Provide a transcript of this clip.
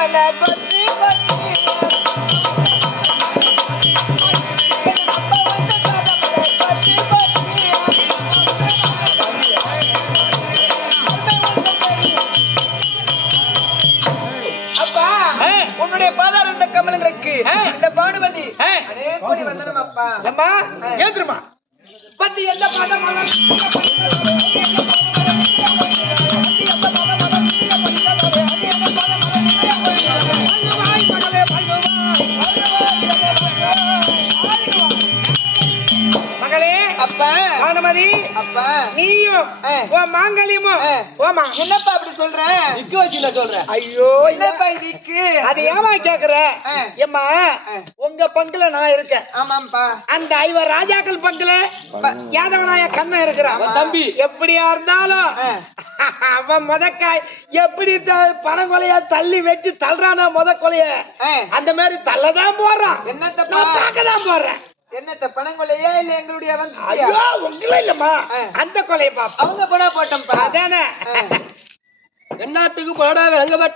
மலர் கொத்தி கொத்தி உன்னுடைய பாதார இந்த கமலங்களுக்கு இந்த பானுமதி அநேக கோடி வந்தனம் அப்பா. அம்மா ஏத்துமா பத்தி எந்த பாதம் மகளே அப்பா பானுமதி அப்பா நீயும் உன் மாங்கல்யமும் ஓமா என்னப்பா அப்படி சொல்ற? நிக்க வச்சு நான் சொல்றேன். ஐயோ என்னப்பா இதுக்கு? அது ஏமா கேக்குற? ஏம்மா உங்க பங்குல நான் இருக்கேன். ஆமாம்பா. அந்த ஐவர் ராஜாக்கள் பங்குல யாதவனாய கண்ணன் இருக்கிறான். தம்பி எப்படியா இருந்தாலும் அவன் முதக்காய் எப்படி பணம் கொலையா தள்ளி வெட்டி தள்ளுறானா முத கொலைய அந்த மாதிரி தள்ளதான் போறான். என்னத்தப்பா பார்க்கதான் போறேன். என்னத்த பணங்கொலையா இல்ல எங்களுடைய ஐயோ உங்கள இல்லம்மா அந்த கொலையை பாப்பா அவங்க கூட போட்டோம்ப்பா. அதானே என்னாட்டுக்கு போடாம அங்க